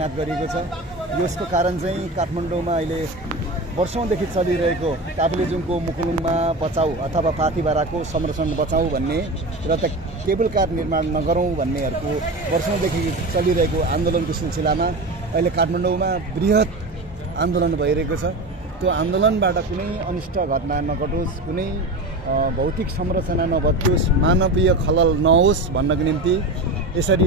तैनात गरिएको छ। यसको कारण चाहिँ काठमाडौँमा अहिले वर्षौंदेखि चलिरहेको ताप्लेजुङको मुकुलुङमा बचाऊ अथवा पाथिबाराको संरक्षण बचाऊ भन्ने र त केबल कार निर्माण नगरौँ भन्नेहरूको वर्षौंदेखि चलिरहेको आन्दोलनको सिलसिलामा अहिले काठमाडौँमा बृहत आन्दोलन भइरहेको छ। त्यो आन्दोलनबाट कुनै अनिष्ट घटना नघटोस्, कुनै भौतिक संरचना नभत्कियोस्, मानवीय खलल नहोस् भन्नको निम्ति यसरी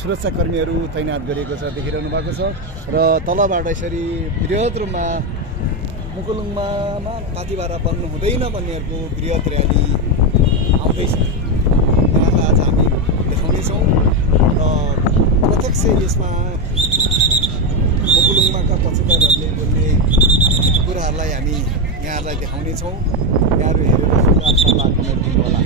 सुरक्षाकर्मीहरू तैनात गरिएको छ, देखिरहनु भएको छ। र तलबाट यसरी बृहत रूपमा मुकुलुङमा पाथिबारा बन्नु हुँदैन भन्नेहरूको बृहत र्याली आउँदैछ। यहाँलाई आज हामी देखाउनेछौँ र प्रत्यक्ष यसमा मुकुलुङमाका पक्षधरहरूले बोल्ने कुराहरूलाई हामी यहाँहरूलाई देखाउनेछौँ। यहाँहरू हेरेर सुझाव सल्लाह दिनुहोला।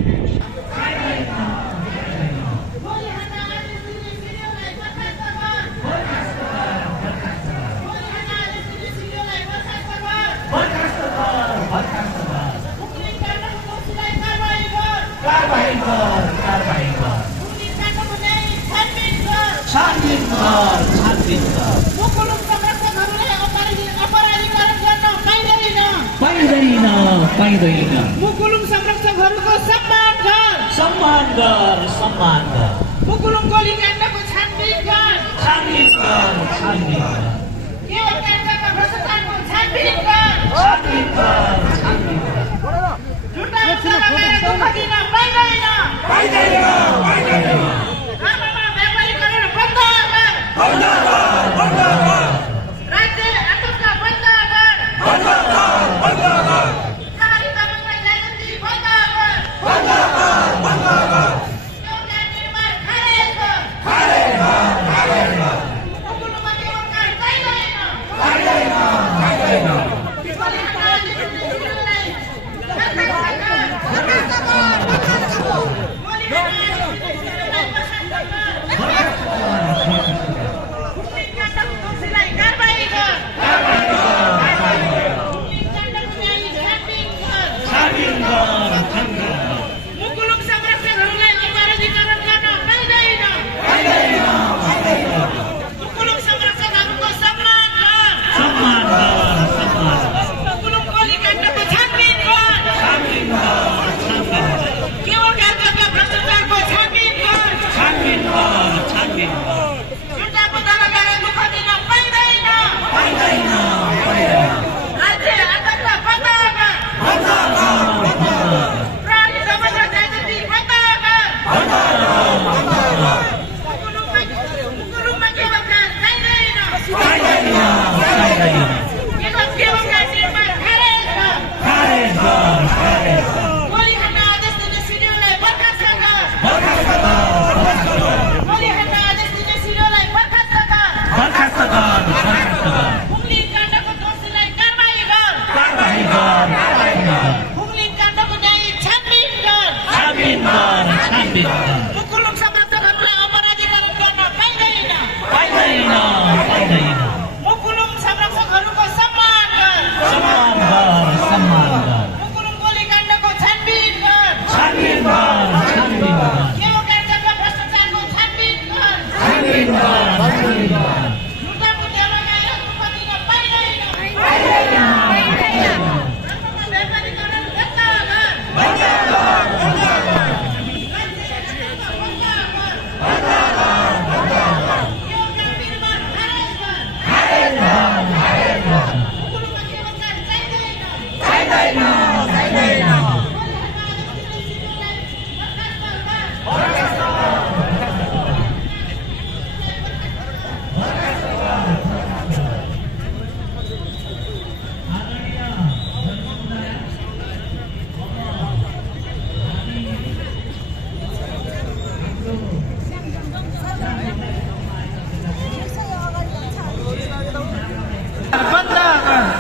मुकुलुङ संरक्षकहरूको सम्मान गर, सम्मान गर, सम्मान गर। मुकुलुङ गोलीकाण्डको छानबिन गर, छानबिन गर, छानबिन गर। केवल काण्डका भ्रष्टाचारको छानबिन गर, छानबिन गर, छानबिन गर। झुटा मुद्दामा दुःख दिन पाइँदैन, पाइँदैन, पाइँदैन। राममा व्यापारीकरण बन्द गर, बन्द गर, बन्द गर। राज्य आतंकका बन्द गर, बन्द गर, बन्द गर।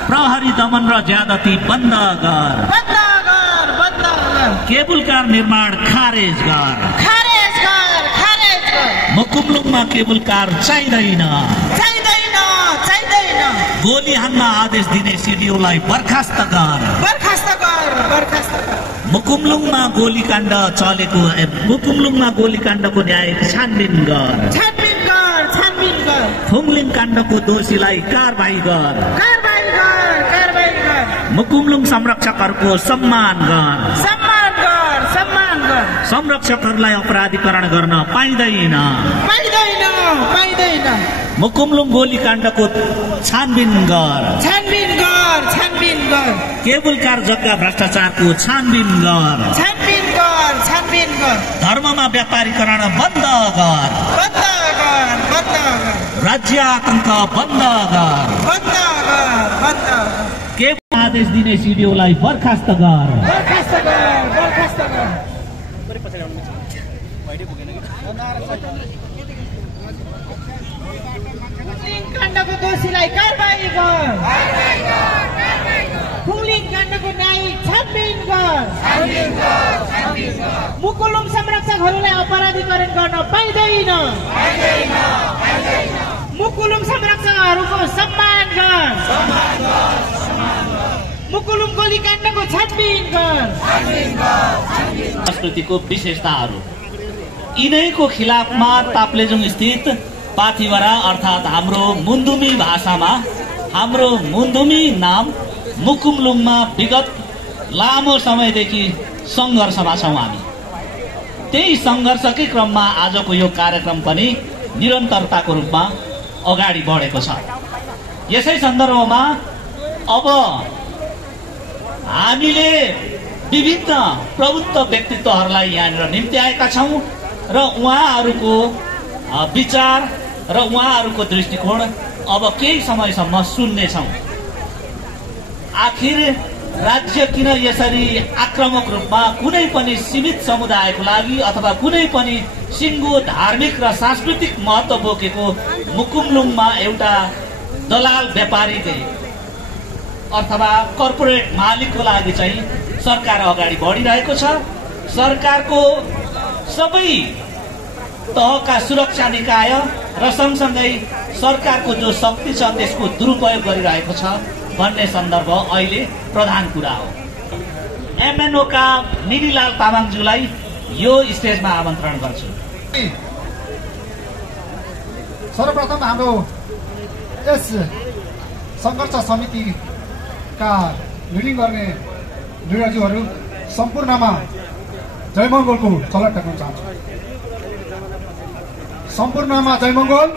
प्रहरी दमन र ज्यादती बन्द गर, बन्द गर, बन्द गर। केबल कार निर्माण खारेज गर, खारेज गर, खारेज गर। मुकुलुङमा केबल कार चाहिँदैन, चाहिँदैन, चाहिँदैन। गोली हान्न आदेश दिने सिडिओलाई बर्खास्त गर, बर्खास्त गर, बर्खास्त गर। मुकुलुङमा गोलीकाण्ड चलेको मुकुलुङमा गोलीकाण्डको न्याय छानबिन गर, छानबिन गर, छानबिन गर। फुङलिङ काण्डको दोषीलाई कारबाही गर। मुकुमलुङ संरक्षकहरूको सम्मान गर। संरक्षकहरूलाई अपराधीकरण गर्न पाइँदैन। मुकुमलुङ गोलीकाण्डको छानबिन गर। केबुल कार जग्गा भ्रष्टाचारको छानबिन गर। धर्ममा व्यापारीकरण बन्द गर। राज्य आतंक बन्द गर। केबुल आदेश दिने सिडिओलाई बर्खास्त गर। काण्डको दोषीलाई कारबाही गर। फुङलिङ काण्डको न्यायिक छानबिन गर। मुकुलुङ संरक्षकहरूलाई अपराधीकरण गर्न पाइँदैन। मुकुलुङ संरक्षकहरूको सम्मान गर। मुकुलुङ गोलीकाण्डको छानबिन गर। संस्कृतिको विशेषताहरू यिनैको खिलाफमा ताप्लेजुङ स्थित पाथिभरा अर्थात् हाम्रो मुन्दुमी भाषामा हाम्रो मुन्दुमी नाम मुकुमलुङमा विगत लामो समयदेखि सङ्घर्षमा छौँ हामी। त्यही सङ्घर्षकै क्रममा आजको यो कार्यक्रम पनि निरन्तरताको रूपमा अगाडि बढेको छ। यसै सन्दर्भमा अब हामीले विभिन्न प्रबुद्ध व्यक्तित्वहरूलाई यहाँनिर निम्ति आएका छौँ र उहाँहरूको विचार र उहाँहरूको दृष्टिकोण अब केही समयसम्म सुन्नेछौँ। आखिर राज्य किन यसरी आक्रामक रूपमा कुनै पनि सीमित समुदायको लागि अथवा कुनै पनि सिङ्गो धार्मिक र सांस्कृतिक महत्त्व बोकेको मुकुमलुङमा एउटा दलाल व्यापारी अथवा कर्पोरेट मालिकको लागि चाहिँ सरकार अगाडि बढिरहेको छ। सरकारको सबै तहका सुरक्षा निकाय र सँगसँगै सरकारको जो शक्ति छ त्यसको दुरुपयोग गरिरहेको छ भन्ने सन्दर्भ अहिले प्रधान कुरा हो। MNO का निनिलाल तामाङज्यूलाई यो स्टेजमा आमन्त्रण गर्छु। सर्वप्रथम हाम्रो यस सङ्घर्ष समितिका लिडिङ गर्ने लिडरज्यूहरू सम्पूर्णमा जयमङ्गलको सल्लाह टाक्न चाहन्छु। सम्पूर्णमा जयमङ्गल।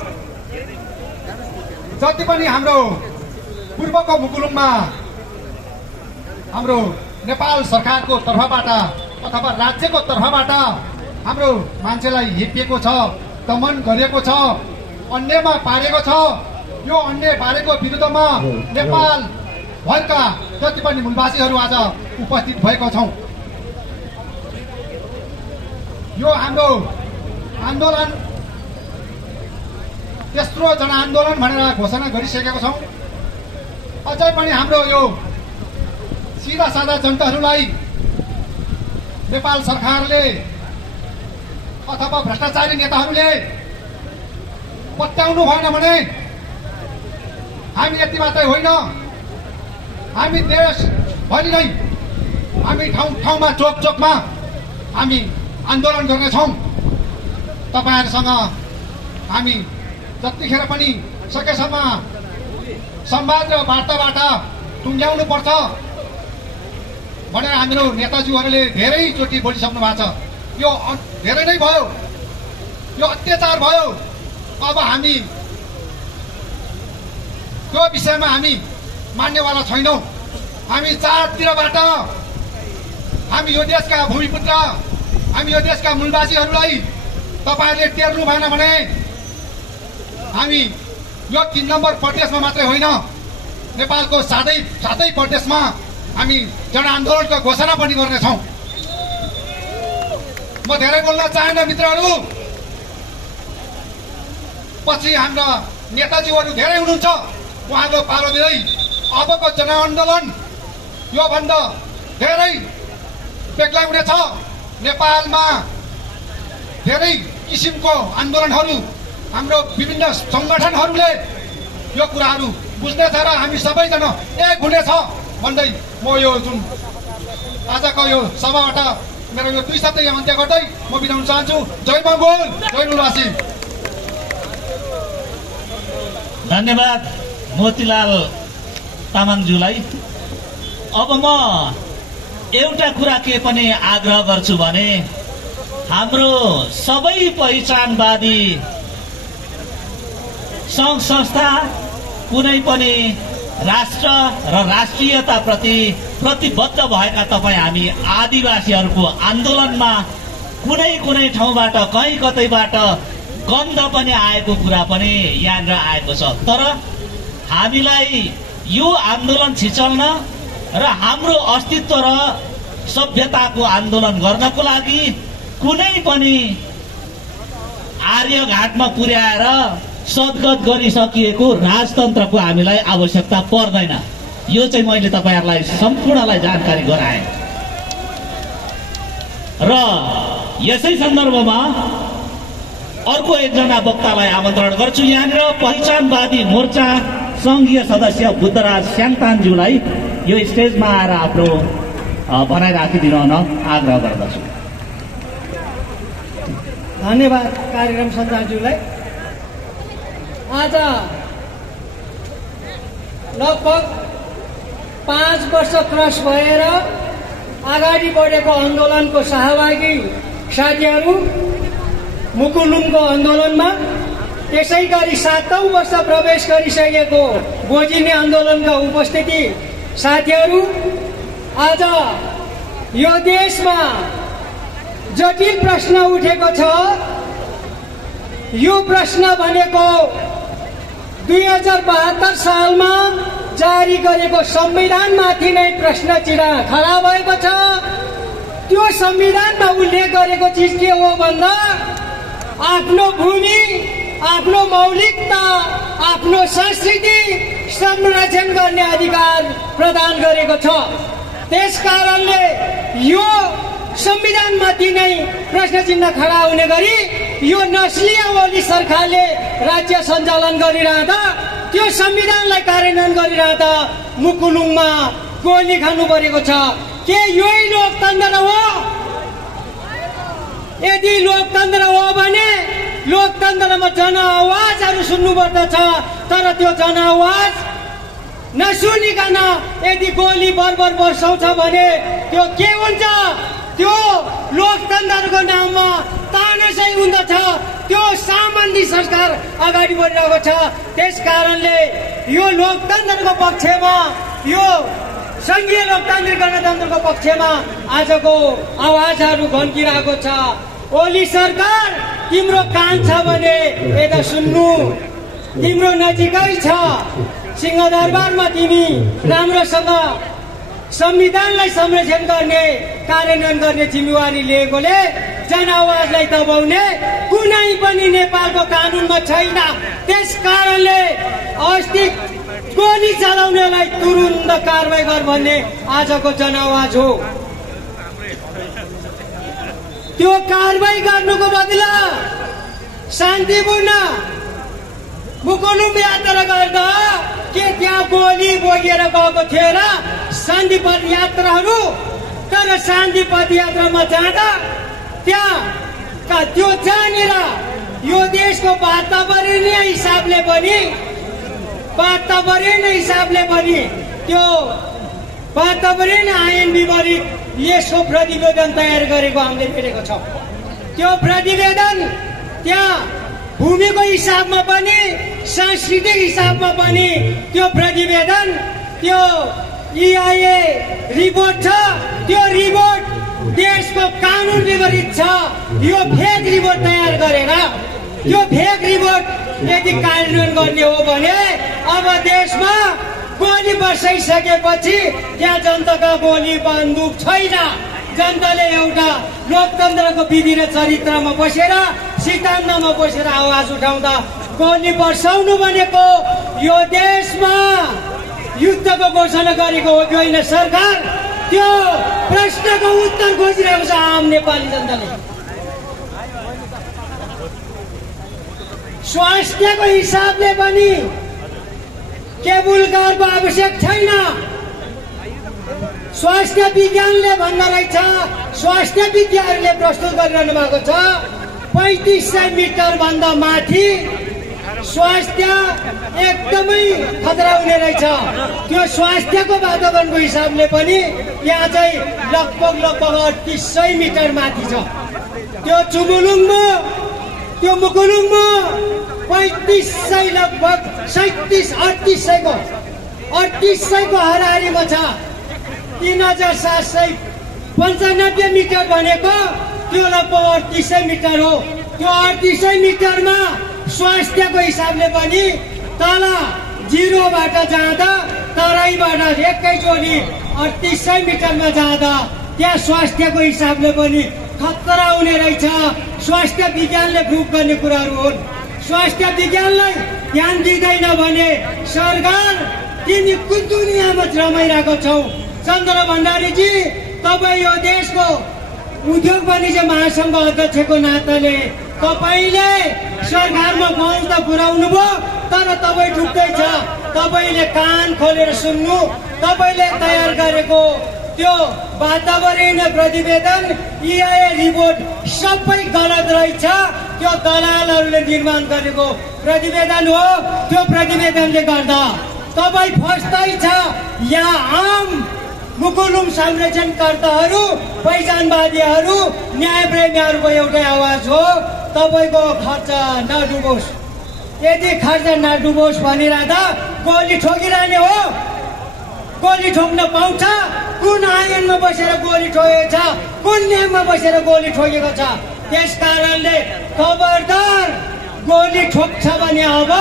जति पनि हाम्रो पूर्वको मुकुलुङमा हाम्रो नेपाल सरकारको तर्फबाट अथवा राज्यको तर्फबाट हाम्रो मान्छेलाई हेपिएको छ, दमन गरिएको छ, अन्यायमा पारेको छ। यो अन्याय पारेको विरुद्धमा नेपाल भरका जति पनि मूलवासीहरू आज उपस्थित भएका छौँ। यो हाम्रो आन्दोलन तेस्रो जनआन्दोलन भनेर घोषणा गरिसकेका छौँ। अझै पनि हाम्रो यो सिधा सादा जनताहरूलाई नेपाल सरकारले अथवा भ्रष्टाचारी नेताहरूले पत्याउनु भएन भने हामी यति मात्रै होइन, हामी देशभरि नै हामी ठाउँ ठाउँमा चोक चोकमा हामी आन्दोलन गर्नेछौँ। तपाईँहरूसँग हामी जतिखेर पनि सकेसम्म संवाद र वार्ताबाट टुङ्ग्याउनु पर्छ भनेर हाम्रो नेताजीहरूले धेरैचोटि बोलिसक्नु भएको छ। यो धेरै नै भयो, यो अत्याचार भयो। अब हामी त्यो विषयमा हामी मान्नेवाला छैनौँ। हामी चारतिरबाट हामी यो देशका भूमिपुत्र, हामी यो देशका मूलवासीहरूलाई तपाईँहरूले टेर्नु भएन भने हामी यो 3 नम्बर प्रदेशमा मात्रै होइन, नेपालको सातै प्रदेशमा हामी जनआन्दोलनको घोषणा पनि गर्नेछौँ। म धेरै बोल्न चाहेन मित्रहरू, पछि हाम्रा नेताजीहरू धेरै हुनुहुन्छ, उहाँको पालो दिँदै अबको जनआन्दोलन योभन्दा धेरै बेग्लै हुनेछ। नेपालमा धेरै किसिमको आन्दोलनहरू हाम्रो विभिन्न सङ्गठनहरूले यो कुराहरू बुझ्नेछ र हामी सबैजना एक हुनेछ भन्दै म यो जुन आजको यो सभाबाट मेरो यो 2 शब्द यहाँ अन्त्य गर्दै म बिताउन चाहन्छु। जय मङ्गल, जय मूलवासी। धन्यवाद मोतीलाल तामाङज्यूलाई। अब म एउटा कुरा के पनि आग्रह गर्छु भने हाम्रो सबै पहिचानवादी सङ्घ संस्था कुनै पनि राष्ट्र र राष्ट्रियताप्रति प्रतिबद्ध भएका तपाईँ हामी आदिवासीहरूको आन्दोलनमा कुनै कुनै ठाउँबाट कहीँ कतैबाट गन्ध पनि आएको कुरा पनि यहाँनिर आएको छ। तर हामीलाई यो आन्दोलन छिचल्न र हाम्रो अस्तित्व र सभ्यताको आन्दोलन गर्नको लागि कुनै पनि आर्यघाटमा पुर्याएर सद्गत गरिसकिएको राजतन्त्रको हामीलाई आवश्यकता पर्दैन। यो चाहिँ मैले तपाईँहरूलाई सम्पूर्णलाई जानकारी गराएँ। र यसै सन्दर्भमा अर्को एकजना वक्तालाई आमन्त्रण गर्छु। यहाँनिर पहिचानवादी मोर्चा सङ्घीय सदस्य बुद्धराज स्याङतानज्यूलाई यो स्टेजमा आएर आफ्नो भनाइ राखिदिनु हुन आग्रह गर्दछु। धन्यवाद कार्यक्रम सञ्चालकज्यूलाई। आज लगभग 5 वर्ष क्रस भएर अगाडि बढेको आन्दोलनको सहभागी साथीहरू मुकुलुङको आन्दोलनमा, त्यसै गरी 7औं वर्ष प्रवेश गरिसकेको बोजिने आन्दोलनका उपस्थिति साथीहरू, आज यो देशमा जटिल प्रश्न उठेको छ। यो प्रश्न भनेको 2072 सालमा जारी गरेको संविधानमाथि नै प्रश्न चिन्ह खडा भएको छ। त्यो संविधानमा उल्लेख गरेको चिज के हो भन्दा आफ्नो भूमि, आफ्नो मौलिकता, आफ्नो संस्कृति संरक्षण गर्ने अधिकार प्रदान गरेको छ। त्यसकारणले यो संविधानमाथि नै प्रश्न चिन्ह खडा हुने गरी यो नस्लीय ओली सरकारले राज्य सञ्चालन गरिरहँदा, त्यो संविधानलाई कार्यान्वयन गरिरहँदा मुकुलुङमा गोली खानु परेको छ। के यही लोकतन्त्र हो? यदि लोकतन्त्र हो भने लोकतन्त्रमा जनआवाजहरू सुन्नुपर्दछ। तर त्यो जनआवाज नसुनिकन यदि गोली बर्बर बर्साउँछ भने त्यो के हुन्छ? त्यो लोकतन्त्रको नाममा तानाशाही हुँदछ। त्यो सामन्ती सरकार अगाडि बढिरहेको छ। त्यसकारणले यो लोकतन्त्रको पक्षमा, यो संघीय लोकतान्त्रिक गणतन्त्रको पक्षमा आजको आवाजहरू घन्किरहेको छ। ओली सरकार, तिम्रो कान छ भने यता सुन्नु, तिम्रो नजिकै छ। सिंहदरबारमा तिमी राम्रोसँग संविधानलाई संरक्षण गर्ने, कार्यान्वयन गर्ने जिम्मेवारी लिएकोले जनआवाजलाई दबाउने कुनै पनि नेपालको कानुनमा छैन। त्यसकारणले अस्ति गोली चलाउनेलाई तुरुन्त कारवाही गर भन्ने आजको जनआवाज हो। त्यो कारवाही गर्नुको बदला शान्तिपूर्ण मुकुलुङ यात्रा गर्दा के त्यहाँ गोली बोकेर गएको थियो र शान्ति पदयात्राहरू? तर शान्ति पदयात्रामा जाँदा त्यहाँ त्यो जहाँनिर यो देशको वातावरणीय हिसाबले पनि त्यो वातावरण ऐन विपरीत यसो प्रतिवेदन तयार गरेको हामीले भेटेको छौँ। त्यो प्रतिवेदन त्यहाँ भूमिको हिसाबमा पनि, सांस्कृतिक हिसाबमा पनि त्यो प्रतिवेदन, त्यो EIA रिपोर्ट छ। त्यो रिपोर्ट देशको कानुन विपरीत छ। यो फेक रिपोर्ट तयार गरेर त्यो फेक रिपोर्ट यदि कार्यान्वयन गर्ने हो भने अब देशमा गोली बर्साइसकेपछि त्यहाँ जनताका गोली बन्दुक छैन। जनताले एउटा लोकतन्त्रको विधि र चरित्रमा बसेर, सिद्धान्तमा बसेर आवाज उठाउँदा गोली बर्साउनु भनेको यो देशमा युद्धको घोषणा गरेको हो कि होइन सरकार? त्यो प्रश्नको उत्तर खोजिरहेको छ आम नेपाली जनताले। स्वास्थ्यको हिसाबले पनि केबुल कारको आवश्यक छैन। स्वास्थ्य विज्ञानले भन्न रहेछ, स्वास्थ्य विज्ञहरूले प्रस्तुत गरिरहनु भएको छ 3500 मिटर भन्दा माथि स्वास्थ्य एकदमै खतरा हुने रहेछ। त्यो स्वास्थ्यको वातावरणको हिसाबले पनि यहाँ चाहिँ लगभग 3800 मिटर माथि छ। त्यो चुमुलुङमा त्यो मुकुलुङमा 3500 लगभग 3800 को हाराहारीमा छ। 3795 मिटर भनेको त्यो लगभग 3800 मिटर हो। त्यो 3800 मिटरमा स्वास्थ्यको हिसाबले पनि तल 0बाट जाँदा तराईबाट एकैचोटि 3800 मिटरमा जाँदा त्यहाँ स्वास्थ्यको हिसाबले पनि खतरा हुने रहेछ। स्वास्थ्य विज्ञानले प्रुभ गर्ने कुराहरू हुन्। स्वास्थ्य विज्ञानलाई ध्यान दिँदैन भने सरकार तिमी कुन दुनियाँमा रमाइरहेको छौ। चन्द्र भण्डारीजी, तपाईँ यो देशको उद्योग वाणिज्य महासङ्घ अध्यक्षको नाताले तपाईँले सरकारमा पहुँच त पुर्याउनु भयो, तर तपाईँ डुब्दैछ। तपाईँले कान खोलेर सुन्नु। तपाईँले तयार गरेको त्यो वातावरणीय प्रतिवेदन EIA रिपोर्ट सबै गलत रहेछ। त्यो दलालहरूले निर्माण गरेको प्रतिवेदन हो। त्यो प्रतिवेदनले गर्दा तपाईँ फस्दैछ। यहाँ आम मुकुलुङ संरक्षणकर्ताहरू, पहिचानवादीहरू, न्यायप्रेमीहरूको एउटै आवाज हो, तपाईँको खर्च नडुबोस्। यदि खर्च नडुबोस् भनिरहँदा गोली ठोकिरहने हो। गोली ठोक्न पाउँछ? कुन आयनमा बसेर गोली ठोकेको छ? कुन नियममा बसेर गोली ठोकेको छ? त्यस कारणले खबरदार, गोली ठोक्छ भने अब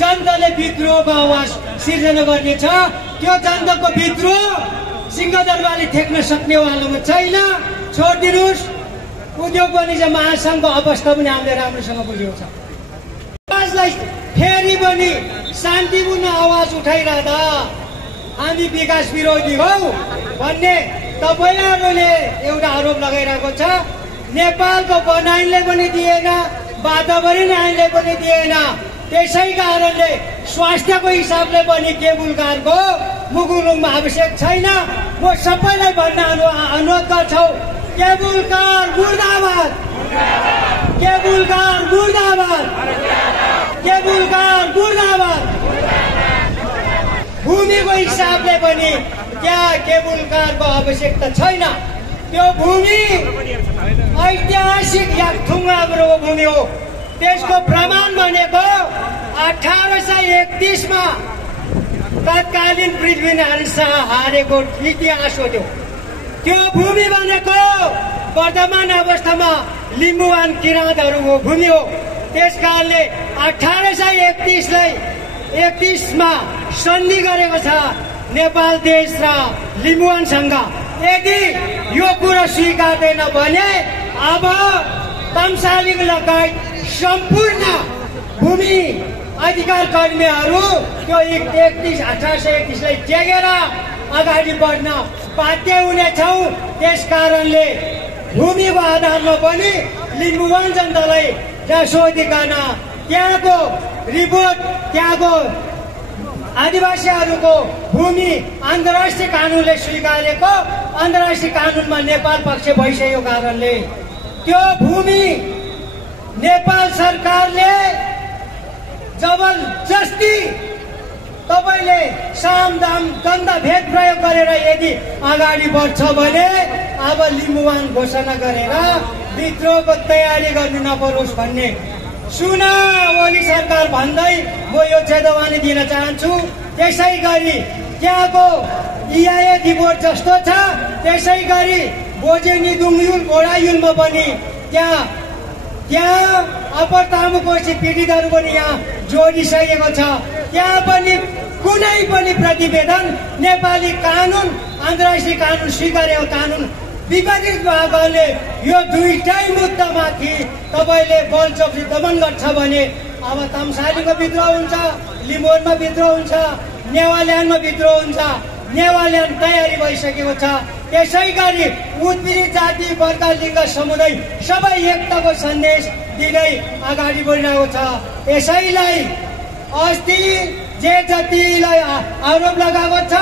जनताले विद्रोहको आवाज सिर्जना गर्नेछ। त्यो जनताको विद्रोह सिंहदरबारले ठेक्न सक्नेवालामा छैन। छोडिदिनुहोस्। उद्योग वाणिज्य महासङ्घको अवस्था पनि हामीले राम्रोसँग बुझेको छ। समाजलाई फेरि पनि शान्तिपूर्ण आवाज उठाइरहँदा हामी विकास विरोधी हौ भन्ने तपाईँहरूले एउटा आरोप लगाइरहेको छ। नेपालको बनाइनले पनि दिएन, वातावरण ऐनले पनि दिएन। त्यसै कारणले स्वास्थ्यको हिसाबले पनि केबुल कारको मुकुलुङमा आवश्यक छैन। म सबैलाई भन्न अनुरोध गर्छौ, केबुल कार मुर्दाबाद, केबुल कार मुर्दाबाद, केबुल कार मुर्दाबाद। भूमिको हिसाबले पनि त्यहाँ केबुल कारको आवश्यकता छैन। त्यो भूमि ऐतिहासिक याकथुङको भूमि हो। त्यसको प्रमाण भनेको 1831 मा तत्कालीन पृथ्वीनारायण शाह हारेको इतिहास हो। त्यो भूमि भनेको वर्तमान अवस्थामा लिम्बुवान किराँतहरूको भूमि हो। त्यसकारणले 1831 मा सन्धि गरेको छ नेपाल देश र लिम्बुवानसँग। यदि यो कुरा स्वीकार्दैन भने अब तम्सालिङ लगायत सम्पूर्ण भूमि अधिकार कर्मीहरू त्यो 1831 लाई टेकेर अगाडि बढ्न बाध्य हुनेछौँ। त्यस कारणले भूमिको आधारमा पनि लिम्बुवान जनतालाई सोधिकन त्यहाँको रिपोर्ट, त्यहाँको आदिवासीहरूको भूमि अन्तर्राष्ट्रिय कानुनले स्वीकारेको, अन्तर्राष्ट्रिय कानुनमा नेपाल पक्ष भइसकेको कारणले त्यो भूमि नेपाल सरकारले जबरजस्ती तपाईँले सामदाम दण्ड भेद प्रयोग गरेर यदि अगाडि बढ्छ भने अब लिम्बुवान घोषणा गरेर विद्रोहको तयारी गर्नु नपरोस् भन्ने सुना ओली सरकार भन्दै म यो चेतावनी दिन चाहन्छु। त्यसै गरी त्यहाँको EIA रिपोर्ट जस्तो छ त्यसै गरी बोजेनी दुङयुल घोडायुलमा पनि त्यहाँ अप्पर तामुकोसी पीडितहरू पनि यहाँ जोडिसकेको छ। त्यहाँ पनि कुनै पनि प्रतिवेदन नेपाली कानुन, अन्तर्राष्ट्रिय कानुन स्वीकारेको कानुन विपरीत भएकोले यो दुईटै मुद्दामाथि तपाईँले बल जबरी दमन गर्छ भने अब तम्सालीको विद्रोह हुन्छ, लिम्बुवानमा विद्रोह हुन्छ, नेवाल्यान्डमा विद्रोह हुन्छ। नेवाल्यान्ड तयारी भइसकेको छ। त्यसै गरी उत्पीडित जाति, वर्ग, लिङ्ग, समुदाय सबै एकताको सन्देश दिँदै अगाडि बढिरहेको छ। यसैलाई अस्ति जे जतिलाई आरोप लगाएको छ,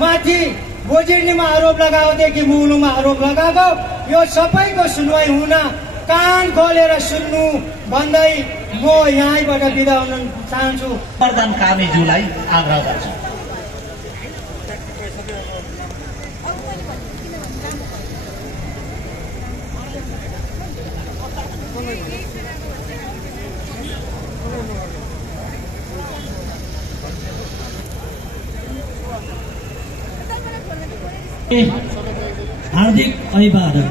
माथि बोजिर्नीमा आरोप लगाएकोदेखि मुलुङमा आरोप लगाएको, यो सबैको सुनवाई हुन कान खोलेर सुन्नु भन्दै म यहीँबाट बिदा हुन चाहन्छु। प्रधान कामीज्यूलाई आग्रह गर्छु। हार्दिक अभिवादन।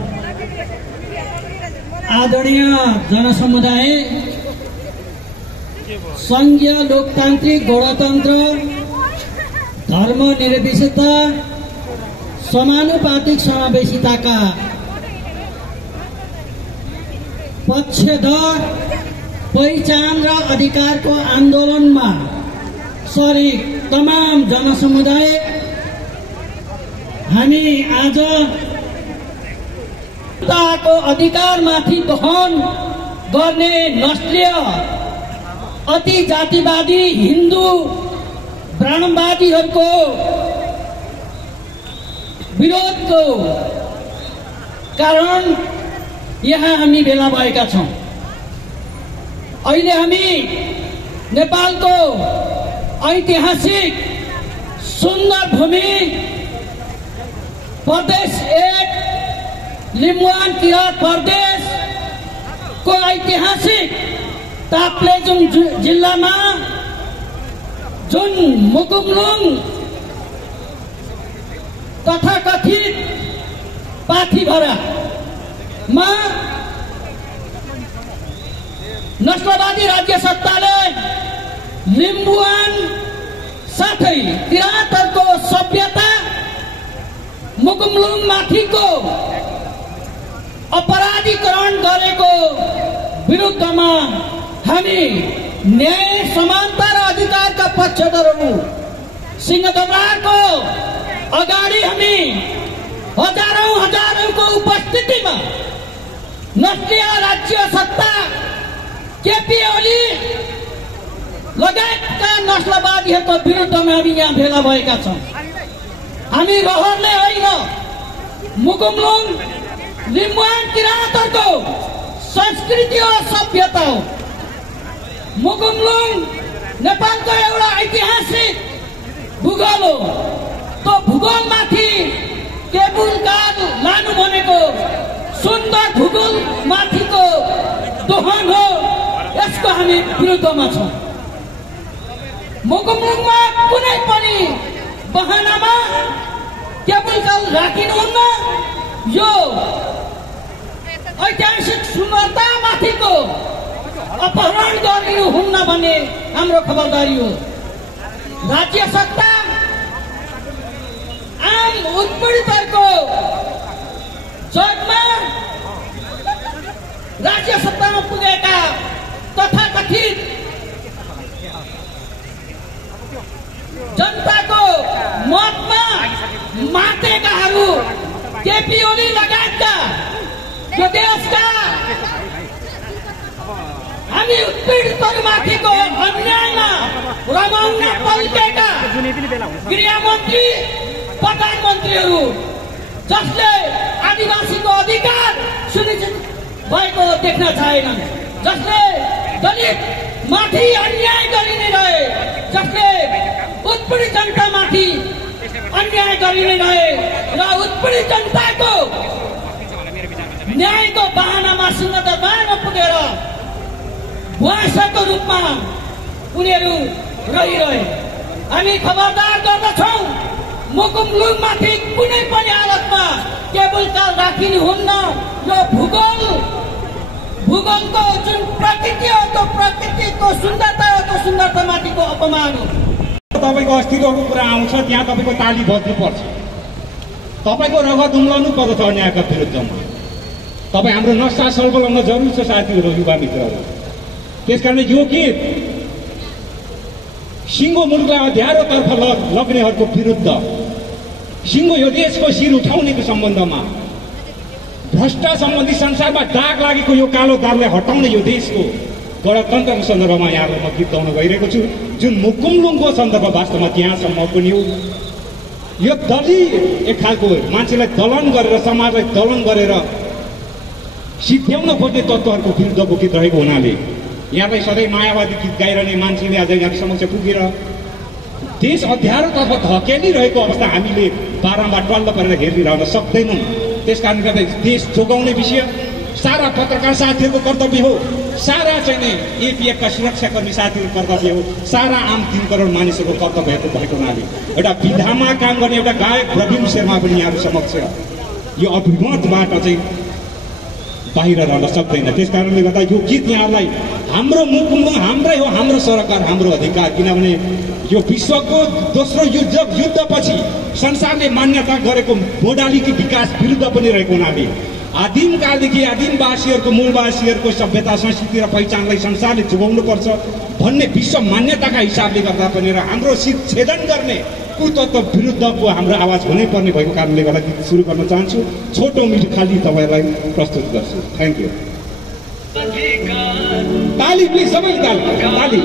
आदरणीय जनसमुदाय, संघीय लोकतान्त्रिक गणतन्त्र, धर्मनिरपेक्षता, समानुपातिक समावेशिताका पक्षधर पहिचान र अधिकारको आन्दोलनमा सरिक तमाम जनसमुदाय, हामी आज जनताको अधिकारमाथि दहन गर्ने नस्लीय अति जातिवादी हिन्दू ब्राह्मणवादीहरूको विरोधको कारण यहाँ हामी भेला भएका छौँ। अहिले हामी नेपालको ऐतिहासिक सुन्दर भूमि प्रदेश 1 लिम्बुवान किराँत प्रदेशको ऐतिहासिक ताप्लेजुङ जिल्लामा जुन मुकुमलुङ तथाकथित पाथिभरामा नस्लवादी राज्य सत्ताले लिम्बुवान साथै किराँतहरूको सभ्यता मुकुमलुङ माथिको अपराधीकरण गरेको विरुद्धमा हामी न्याय, समानता र अधिकारका पक्षधरहरू सिंहदरबारको अगाडि हामी हजारौंको उपस्थितिमा नस्लीय राज्य सत्ता केपी ओली लगायतका नस्लवादीहरूको विरुद्धमा हामी यहाँ भेला भएका छौँ। हामी रहरले होइन, मुकुमलुङ लिम्बुवान किराँतहरूको संस्कृति हो, सभ्यता हो। मुकुमलुङ नेपालको एउटा ऐतिहासिक भूगोल हो। त्यो भूगोलमाथि केबुलकाल लानु भनेको सुन्दर भूगोल माथिको दोहन हो। यसको हामी विरुद्धमा छौँ। मुकुमलुङमा कुनै पनि बहानामा केबुलकाल राखिनुहुन्न। यो ऐतिहासिक सुन्दरता माथिको अपहरण गरिनुहुन्न भन्ने हाम्रो खबरदारी हो। राज्य सत्ता आम उत्पीडितहरूको जगमा राज्य सत्तामा पुगेका तथाकथित जनताको मतमा मातेकाहरू केपी ओली लगायतका यो देशका हामी उत्पीडितहरूमाथिको अन्यायमा रमाउन पल्केका गृहमन्त्री, प्रधानमन्त्रीहरू जसले आदिवासीको अधिकार सुनिश्चित भएको देख्न चाहेनन्, जसले दलित माथि अन्याय गरिने रहे, जसले उत्पीडित जनतामाथि अन्याय गरिने रहे र उत्पीडित जनताको न्यायको बहानामा सिंहदरबारमा पुगेर भुवासको रूपमा उनीहरू रहिरहे। हामी खबरदार गर्दछौँ, मुकुमलुङमाथि कुनै पनि हालतमा केबुलकाल राखिनुहुन्न। यो भूगोलको जुन प्रकृति हो, त्यो प्रकृतिको सुन्दरता हो, त्यो सुन्दरतामाथिको अपमान हो। तपाईँको अस्तित्वको कुरा आउँछ, त्यहाँ तपाईँको ताली बज्नुपर्छ। तपाईँको रगत उम्लनु पर्दछ अन्यायका विरुद्धमा। तपाईँ हाम्रो नक्सा सर बोलाउन जरुरी छ साथीहरू, युवा मित्रहरू। त्यसकारण यो गीत सिङ्गो मुलुकलाई अँध्यारोतर्फ लग्नेहरूको विरुद्ध, सिङ्गो यो देशको शिर उठाउनेको सम्बन्धमा, भ्रष्ट सम्बन्धी संसारमा दाग लागेको यो कालो दागलाई हटाउने यो देशको गणतन्त्रको सन्दर्भमा यहाँलाई म गीत गाउन गइरहेको छु। जुन मुकुमलुङको सन्दर्भ वास्तवमा त्यहाँसम्म पनि हो। यो दलीय एक खालको मान्छेलाई दलन गरेर, समाजलाई दलन गरेर सिद्ध्याउन खोज्ने तत्त्वहरूको विरुद्ध गीत रहेको हुनाले यहाँलाई सधैँ मायावादी गीत गाइरहने मान्छेले आज यहाँ समक्ष पुगेर देश अध्यारोतर्फ धकेलिरहेको अवस्था हामीले बारम्बार टल्ल परेर हेरिरहन सक्दैनौँ। त्यसकारणले गर्दा देश जोगाउने विषय सारा पत्रकार साथीहरूको कर्तव्य हो, सारा चाहिँ नि एपिएफका सुरक्षाकर्मी साथीहरूको कर्तव्य हो, सारा आम 3 करोड मानिसहरूको कर्तव्य भएको हुनाले एउटा विधामा काम गर्ने एउटा गायक प्रवीण शर्मा पनि यहाँहरू समक्ष यो अभिमतबाट चाहिँ बाहिर रहन सक्दैन। त्यस कारणले गर्दा यो गीत यहाँलाई हाम्रो मुकुङ हाम्रै हो, हाम्रो सरकार, हाम्रो अधिकार। किनभने यो विश्वको दोस्रो युद्धपछि संसारले मान्यता गरेको मोडालिटी विकास विरुद्ध पनि रहेको हुनाले आदिमकालदेखि आदिमवासीहरूको मूलवासीहरूको सभ्यता संस्कृति र पहिचानलाई संसारले जोगाउनुपर्छ भन्ने विश्व मान्यताका हिसाबले गर्दा पनि र हाम्रो शिर छेदन गर्ने कुतत्व विरुद्धको हाम्रो आवाज हुनै पर्ने भएको कारणले गर्दा गीत सुरु गर्न चाहन्छु। छोटो मिठो खाली तपाईँलाई प्रस्तुत गर्छु। Thank you. ताली प्लिज, सबैले ताली।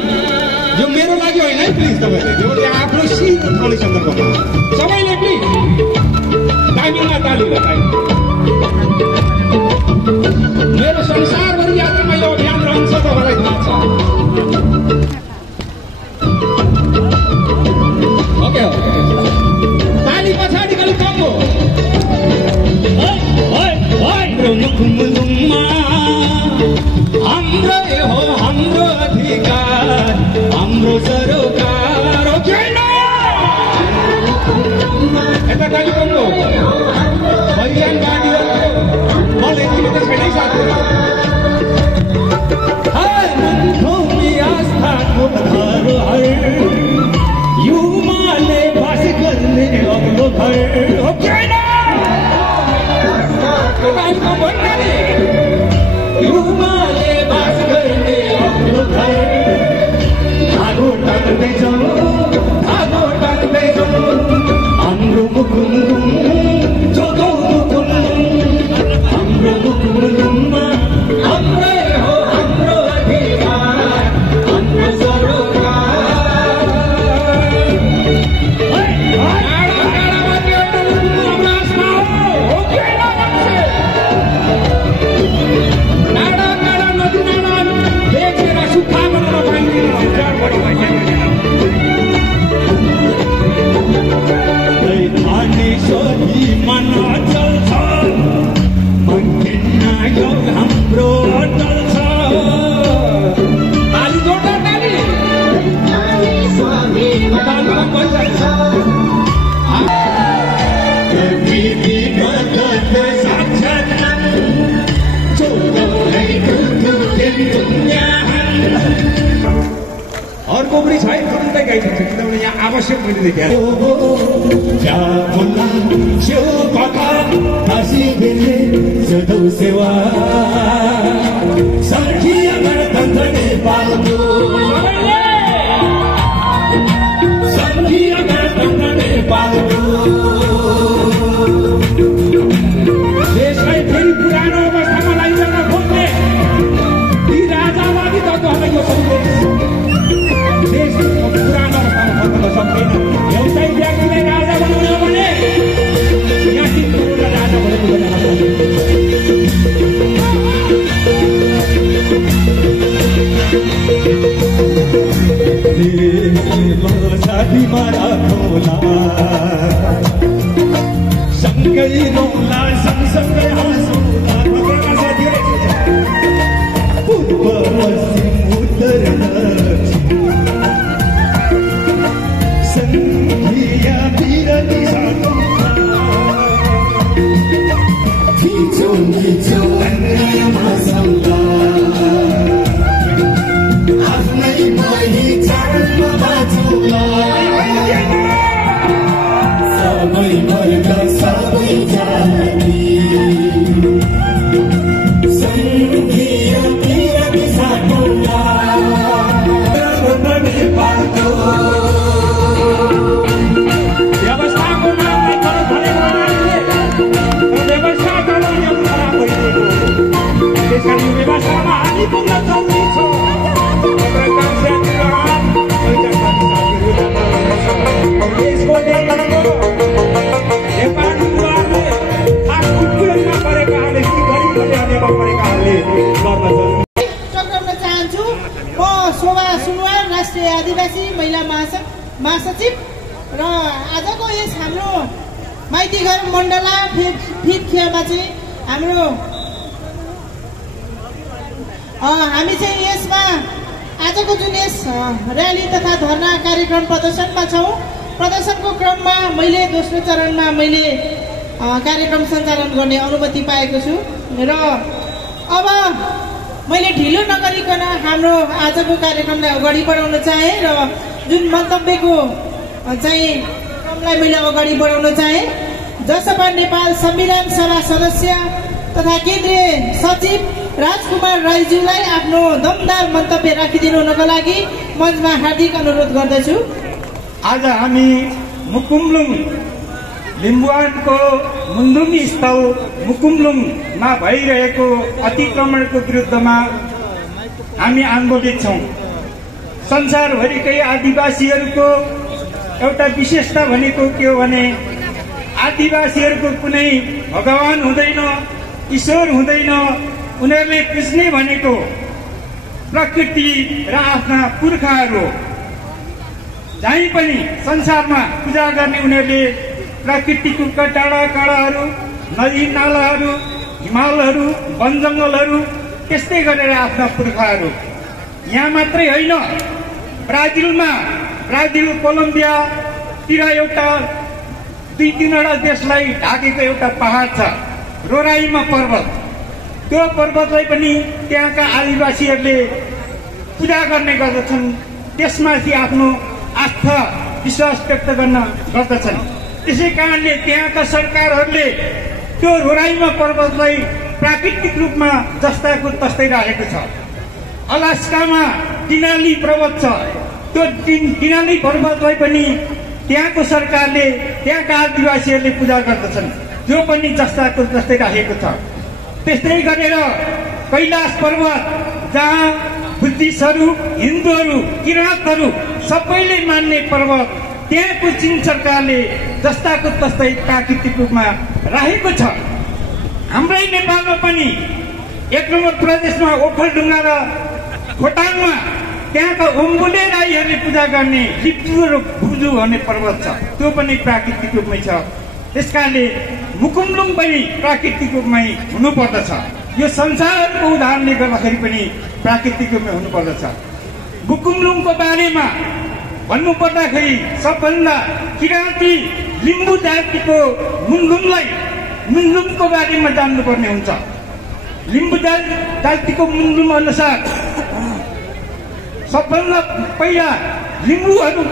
यो मेरो लागि होइन है प्लिज, तपाईँले जो आफ्नो शिर उठाउने सन्दर्भमा सबैले प्लिज टाइमिङमा ताली लगाइ। मेरो संसारभरि यात्रामा यो अभियान रहन्छ, तपाईँलाई थाहा छ। ओके, ताली पछाडि अलिक कम हो। हाम्रो हो हाम्रो अधिकार, हाम्रो सरोकार हो छैन। यता ताली कम हो। पहिचानवादीहरूको मलाई तिमी त छैनै साथीहरू। भूमि आस्थाको धरोहर युवाले बास गर्ने अग्लो घर हो छैन। युवाले बास गर्ने अग्लो घर धागो टान्दैछौँ, धागो टान्दैछौँ हाम्रो मुकुङ जोगाउ मुकुङ, हाम्रो मुकुङमा हाम्रै हो हाम्रो अधिकार, हाम्रो सरोकार। हाम्रो अटल छ। ताली जोड्दा ताली। अर्को पनि छ है, तुरुन्तै गाइदिन्छ किनभने यहाँ आवश्यक मैले देखेँ। सेवा सङ्घीय गणतन्त्र नेपालको, सङ्घीय गणतन्त्र नेपालको देशलाई फेरि पुरानो अवस्थामा लैजान खोज्ने ती राजावादी तत्त्वहरूलाई यो देश पुरानो अवस्थामा फर्कन सक्दैन। एउटै व्यक्तिलाई राजा बनाउने हो भने यहाँ 3 करोड राजा भएको साथीमा राखौला सँगै रौला सँगसँगै हाँसौला। पूर्व पश्चिम उत्तर दक्षिण सङ्घीय विरति खिचौँ खिचौँ हाँसौला आफ्नै पहिचानमा बाँचौला। सबै वर्ग सबै जाति सङ्घीय विरति साटौला। नेपालको व्यवस्थाको नामलाई फरक भनेको हुनाले व्यवस्था चलाउने खराब भइदिएको। त्यस कारण यो व्यवस्थामा हामी पुग्न जरुरी छ। देशको नेपालले खास उत्पीडनमा परेकाहरूले गरिबहरूले अनेक परेका र आजको यस हाम्रो माइतीघर मण्डला फिपखियामा चाहिँ हाम्रो हामी चाहिँ यसमा आजको जुन यस र्याली तथा धरना कार्यक्रम प्रदर्शनमा छौँ। प्रदर्शनको क्रममा मैले दोस्रो चरणमा मैले कार्यक्रम सञ्चालन गर्ने अनुमति पाएको छु र अब मैले ढिलो नगरिकन हाम्रो आजको कार्यक्रमलाई अगाडि बढाउन चाहेँ र जुन मन्तव्यको चाहिँ क्रमलाई मैले अगाडि बढाउन चाहेँ। जसपा नेपाल संविधान सभा सदस्य तथा केन्द्रीय सचिव राजकुमार राईज्यूलाई आफ्नो दमदार मन्तव्य राखिदिनु हुनको लागि मञ्चमा हार्दिक अनुरोध गर्दछु। आज हामी मुकुमलुङ लिम्बुवानको मुन्दुमी स्थल मुकुमलुङमा भइरहेको अतिक्रमणको विरुद्धमा हामी आन्दोलित छौँ। संसारभरिकै आदिवासीहरूको एउटा विशेषता भनेको के हो भने आदिवासीहरूको कुनै भगवान हुँदैन, ईश्वर हुँदैन। उनीहरूले पुज्ने भनेको प्रकृति र आफ्ना पुर्खाहरू। जहीँ पनि संसारमा पूजा गर्ने उनीहरूले प्रकृतिको डाँडा काँडाहरू, नदी नालाहरू, हिमालहरू, वन जङ्गलहरू त्यस्तै गरेर आफ्ना पुर्खाहरू। यहाँ मात्रै होइन, ब्राजिल कोलम्बियातिर एउटा 2-3वटा देशलाई ढाकेको एउटा पहाड छ, रोराइमा पर्वत। त्यो पर्वतलाई पनि त्यहाँका आदिवासीहरूले पूजा गर्ने गर्दछन्, त्यसमाथि आफ्नो आस्था विश्वास व्यक्त गर्न गर्दछन्। त्यसै कारणले त्यहाँका सरकारहरूले त्यो रोराइमा पर्वतलाई प्राकृतिक रूपमा जस्ताको तस्तै राखेको छ। अलास्कामा टिनाली पर्वत छ, त्यो टिनाली पर्वतलाई पनि त्यहाँको सरकारले त्यहाँका आदिवासीहरूले पूजा गर्दछन्, त्यो पनि जस्ताको तस्तै राखेको छ। त्यस्तै गरेर कैलाश पर्वत जहाँ बुद्धिस्टहरू, हिन्दूहरू, किराँतहरू सबैले मान्ने पर्वत, त्यहाँको चीन सरकारले जस्ताको तस्तै प्राकृतिक रूपमा राखेको छ। हाम्रै नेपालमा पनि 1 नम्बर प्रदेशमा ओखलढुङ्गा र खोटाङमा त्यहाँका ओम्बुले राईहरूले पूजा गर्ने लिप्चु र भुजु भन्ने पर्वत छ, त्यो पनि प्राकृतिक रूपमै छ। त्यसकारणले मुकुमलुङ पनि प्राकृतिक रूपमै हुनुपर्दछ। यो संसारको उदाहरणले गर्दाखेरि पनि प्राकृतिक रूपमै हुनुपर्दछ। मुकुमलुङको बारेमा भन्नुपर्दाखेरि सबभन्दा किराँती लिम्बू जातिको मुन्लुङको बारेमा जान्नुपर्ने हुन्छ। लिम्बू जातिको मुन्लुङ अनुसार सबभन्दा पहिला लिम्बूहरू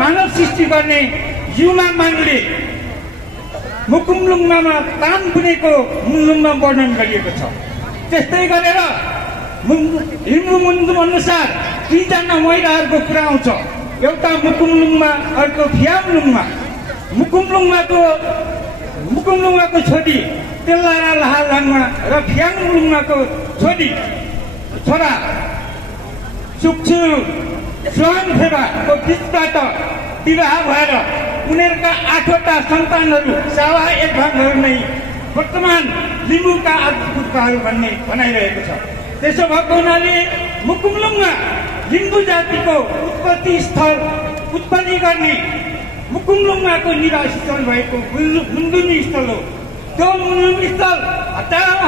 मानव सृष्टि गर्ने युमा माङले मुकुमलुङमा तान बुनेको मुन्लुङमा वर्णन गरिएको छ। त्यस्तै गरेर लिम्बू मुन्लुङ अनुसार 2जना महिलाहरूको कुरा आउँछ, एउटा मुकुमलुङमा अर्को फ्यामलुङमा। मुकुमलुङमाको छोरी तेल्लारा लाहालाङमा र फ्यामलुङमाको छोरा सुक्छु स्वाङफेबाको बिचबाट विवाह भएर उनीहरूका 8वटा सन्तानहरू 1.5 भागहरू नै वर्तमान लिम्बूका आदिपुर्खाहरू भन्ने भनाइरहेको छ। त्यसो भएको हुनाले मुकुमलुङमा लिम्बू जातिको उत्पत्ति गर्ने मुकुमलुङमाको निवासी स्थल भएको मुन्दुनी स्थल हो। त्यो मुन्दुनी स्थल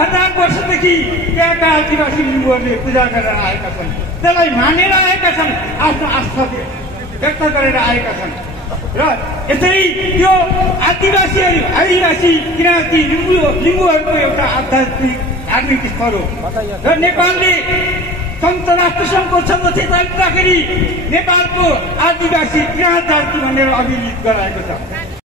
हजार वर्षदेखि त्यहाँका आदिवासी लिम्बूहरूले पूजा गरेर आएका छन्, त्यसलाई मानेर आएका छन्, आफ्नो आस्था व्यक्त गरेर आएका छन्। र यसरी त्यो आदिवासी किराँती लिम्बूहरूको एउटा आध्यात्मिक धार्मिक स्थल हो। र नेपालले संयुक्त राष्ट्र सङ्घको सदस्य राख्दाखेरि नेपालको आदिवासी किराँत जाति भनेर अभिहित गराएको छ।